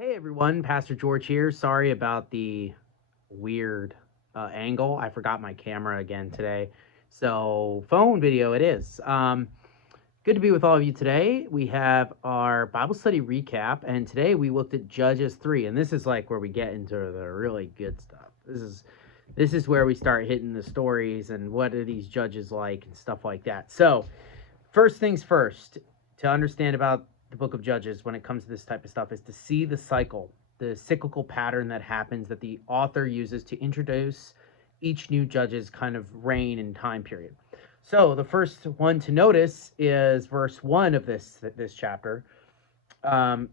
Hey everyone, Pastor George here. Sorry about the weird angle. I forgot my camera again today. So, phone video it is. Good to be with all of you today. We have our Bible study recap, and today we looked at Judges 3, and this is like where we get into the really good stuff. This is where we start hitting the stories and what are these judges like and stuff like that. So, first things first, to understand about the book of Judges when it comes to this type of stuff is to see the cycle, the cyclical pattern that happens that the author uses to introduce each new judge's kind of reign and time period. So the first one to notice is verse 1 of this chapter,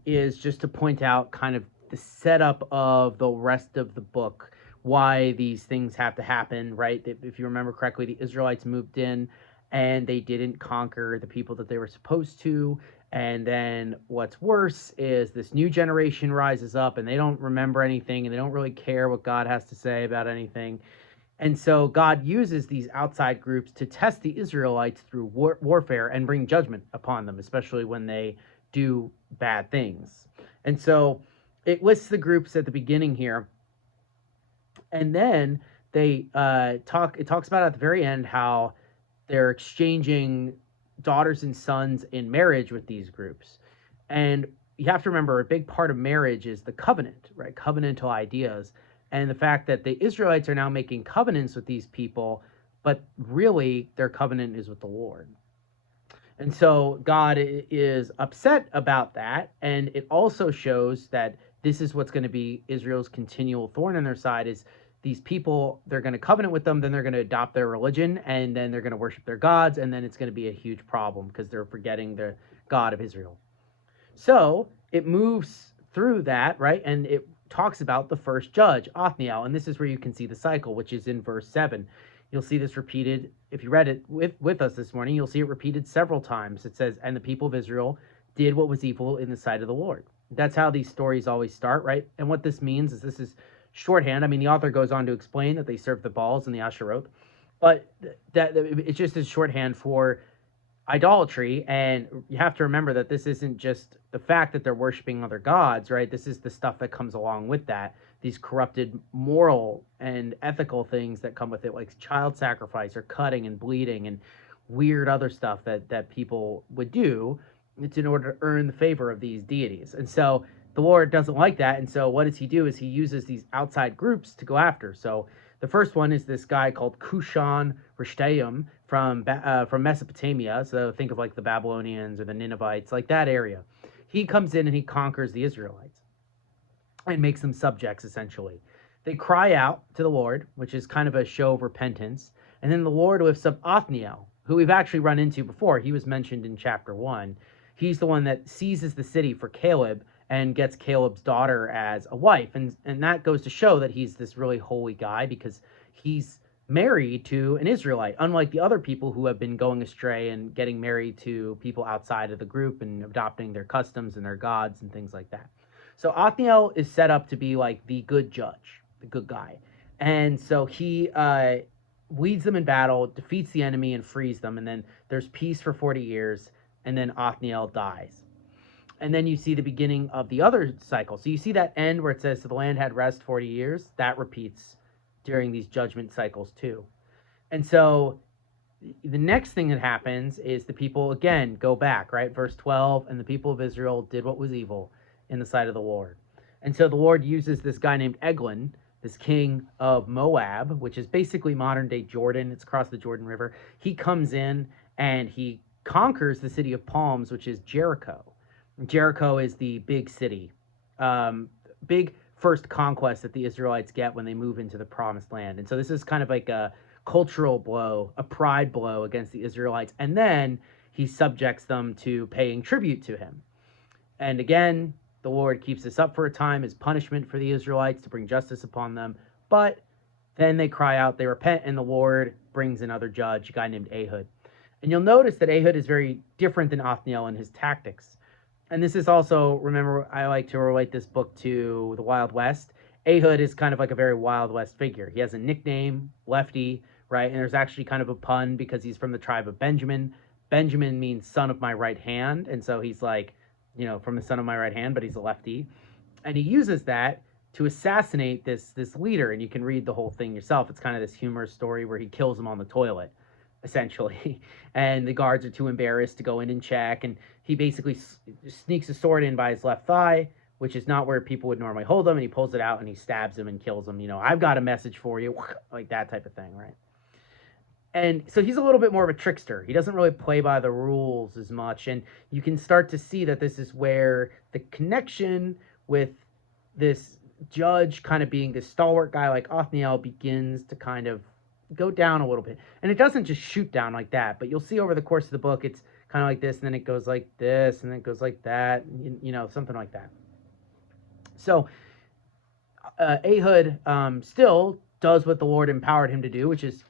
is just to point out kind of the setup of the rest of the book, why these things have to happen, right? If you remember correctly, the Israelites moved in and they didn't conquer the people that they were supposed to. And then what's worse is this new generation rises up and they don't remember anything and they don't really care what God has to say about anything. And so God uses these outside groups to test the Israelites through warfare and bring judgment upon them, especially when they do bad things. And so it lists the groups at the beginning here. And then it talks about at the very end how they're exchanging daughters and sons in marriage with these groups. And you have to remember a big part of marriage is the covenant, right? Covenantal ideas. And the fact that the Israelites are now making covenants with these people, but really their covenant is with the Lord. And so God is upset about that. And it also shows that this is what's going to be Israel's continual thorn in their side is these people, they're going to covenant with them, then they're going to adopt their religion, and then they're going to worship their gods, and then it's going to be a huge problem because they're forgetting the God of Israel. So it moves through that, right? And it talks about the first judge, Othniel, and this is where you can see the cycle, which is in verse 7. You'll see this repeated. If you read it with us this morning, you'll see it repeated several times. It says, and the people of Israel did what was evil in the sight of the Lord. That's how these stories always start, right? And what this means is this is shorthand. I mean, the author goes on to explain that they served the Baals and the Asheroth, but that it's just a shorthand for idolatry. And you have to remember that this isn't just the fact that they're worshiping other gods, right? This is the stuff that comes along with that, these corrupted moral and ethical things that come with it, like child sacrifice or cutting and bleeding and weird other stuff that people would do. It's in order to earn the favor of these deities. And so the Lord doesn't like that. And so what does he do is he uses these outside groups to go after. So the first one is this guy called Cushan Rishtayim from Mesopotamia. So think of like the Babylonians or the Ninevites, like that area. He comes in and he conquers the Israelites and makes them subjects, essentially. They cry out to the Lord, which is kind of a show of repentance. And then the Lord lifts up Othniel, who we've actually run into before. He was mentioned in chapter 1. He's the one that seizes the city for Caleb and gets Caleb's daughter as a wife. And that goes to show that he's this really holy guy because he's married to an Israelite, unlike the other people who have been going astray and getting married to people outside of the group and adopting their customs and their gods and things like that. So Othniel is set up to be like the good judge, the good guy. And so he leads them in battle, defeats the enemy, and frees them. And then there's peace for 40 years, and then Othniel dies. And then you see the beginning of the other cycle. So you see that end where it says, so the land had rest 40 years. That repeats during these judgment cycles too. And so the next thing that happens is the people, again, go back, right? Verse 12, and the people of Israel did what was evil in the sight of the Lord. And so the Lord uses this guy named Eglon, this king of Moab, which is basically modern-day Jordan. It's across the Jordan River. He comes in and he conquers the city of palms, which is Jericho. Jericho is the big city, big first conquest that the Israelites get when they move into the promised land. And so this is kind of like a cultural blow, a pride blow against the Israelites. And then he subjects them to paying tribute to him. And again, the Lord keeps this up for a time as punishment for the Israelites to bring justice upon them. But then they cry out, they repent, and the Lord brings another judge, a guy named Ehud. And you'll notice that Ehud is very different than Othniel in his tactics. And this is also, remember, I like to relate this book to the Wild West. Ehud is kind of like a very Wild West figure. He has a nickname, Lefty, right? And there's actually kind of a pun because he's from the tribe of Benjamin. Benjamin means son of my right hand. And so he's like, from the son of my right hand, but he's a lefty. And he uses that to assassinate this leader. And you can read the whole thing yourself. It's kind of this humorous story where he kills him on the toilet, essentially. And the guards are too embarrassed to go in and check. And he basically sneaks a sword in by his left thigh, which is not where people would normally hold them. And he pulls it out and he stabs him and kills him. I've got a message for you, like that type of thing, right? And so he's a little bit more of a trickster. He doesn't really play by the rules as much. And you can start to see that this is where the connection with this judge kind of being this stalwart guy like Othniel begins to kind of go down a little bit. And it doesn't just shoot down like that, but you'll see over the course of the book, it's kind of like this, and then it goes like this, and then it goes like that, something like that. So Ehud still does what the Lord empowered him to do, which is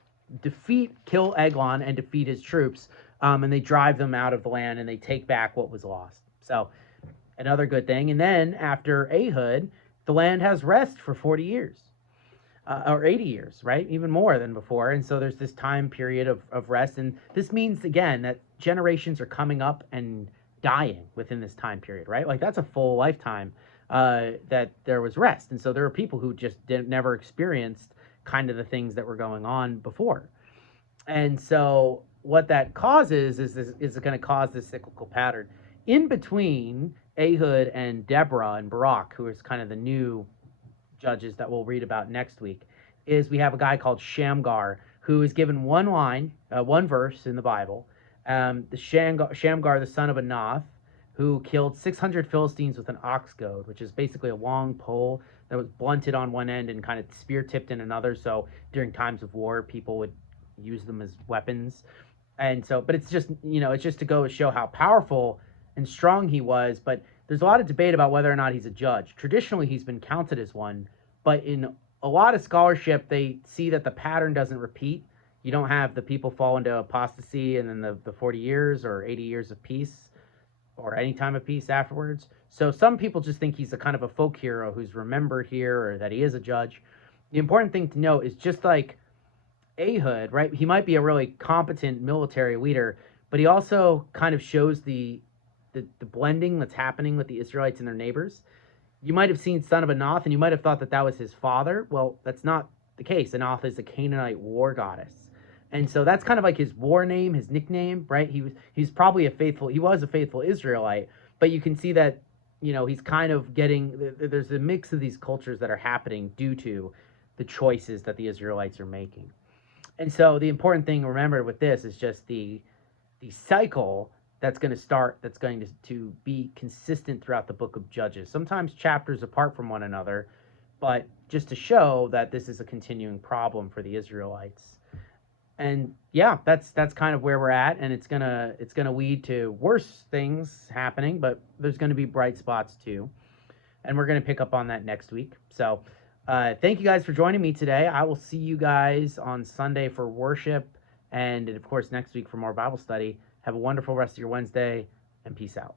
kill Eglon, and defeat his troops, and they drive them out of the land, and they take back what was lost. So another good thing. And then after Ehud, the land has rest for 40 years, or 80 years, right? Even more than before. And so there's this time period of rest. And this means, again, that generations are coming up and dying within this time period, right? Like that's a full lifetime that there was rest. And so there are people who just never experienced kind of the things that were going on before. And so what that causes is going to cause this cyclical pattern. In between Ehud and Deborah and Barak, who is kind of the new judges that we'll read about next week, is we have a guy called Shamgar, who is given one line, one verse in the Bible. The Shamgar, the son of Anath, who killed 600 Philistines with an ox goad, which is basically a long pole that was blunted on one end and kind of spear tipped in another. So during times of war, people would use them as weapons. And so, but it's just, it's just to go to show how powerful and strong he was. But there's a lot of debate about whether or not he's a judge. Traditionally, he's been counted as one, but in a lot of scholarship, they see that the pattern doesn't repeat. You don't have the people fall into apostasy and then the 40 years or 80 years of peace, or any time of peace afterwards. So some people just think he's a kind of a folk hero who's remembered here, or that he is a judge. The important thing to note is, just like Ehud, right? He might be a really competent military leader, but he also kind of shows the blending that's happening with the Israelites and their neighbors. You might have seen son of Anath, and you might have thought that was his father. Well, that's not the case. Anath is a Canaanite war goddess. And so that's kind of like his war name, his nickname, right? He's probably he was a faithful Israelite, but you can see that, he's kind of there's a mix of these cultures that are happening due to the choices that the Israelites are making. And so the important thing to remember with this is just the cycle that's going to be consistent throughout the book of Judges. Sometimes chapters apart from one another, but just to show that this is a continuing problem for the Israelites. And yeah, that's kind of where we're at, and it's gonna lead to worse things happening, but there's gonna be bright spots too, and we're gonna pick up on that next week. So thank you guys for joining me today. I will see you guys on Sunday for worship, and of course next week for more Bible study. Have a wonderful rest of your Wednesday, and peace out.